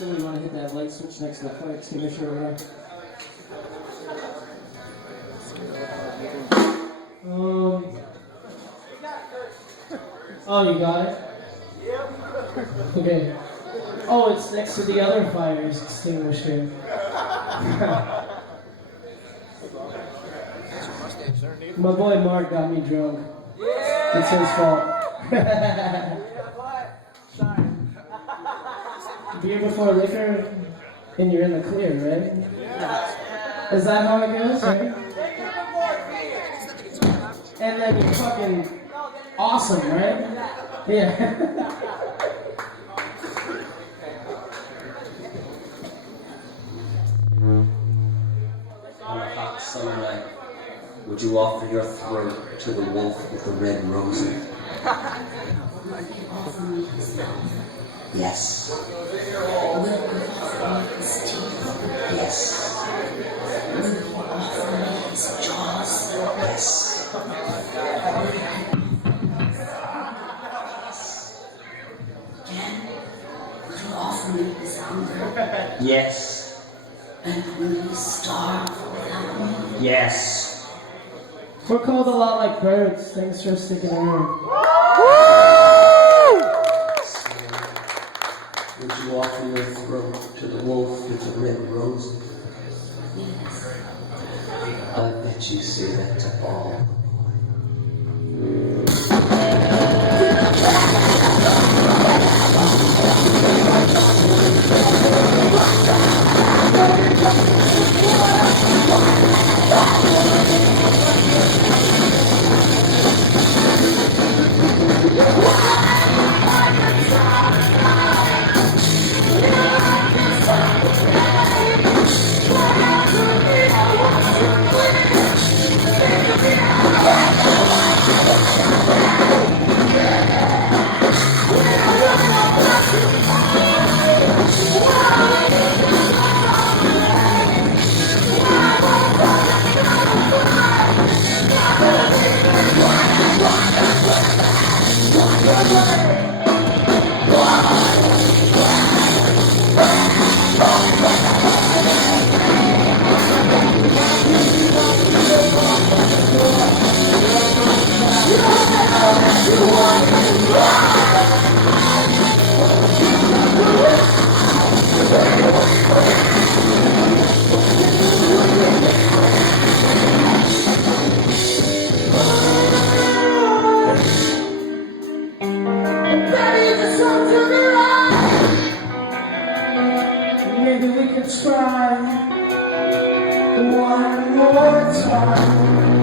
Somebody want to hit that light switch next to the fire extinguisher over there? Oh, you got it? Okay. Oh, it's next to the other fire extinguisher. My boy Mark got me drunk. It's his fault. Beer before liquor, and you're in the clear, right? Is that how it goes, right? And then you're fucking awesome, right? Yeah. On a hot summer night, would you offer your throat to the wolf with the red roses? Yes. Yes. Yes. Yes. And will you starve without me? Yes. We're called a lot like birds. Thanks for sticking around. Would you offer your throat to the wolf with the red roses? Yes. I bet you say that to all the Maybe we could try one more time.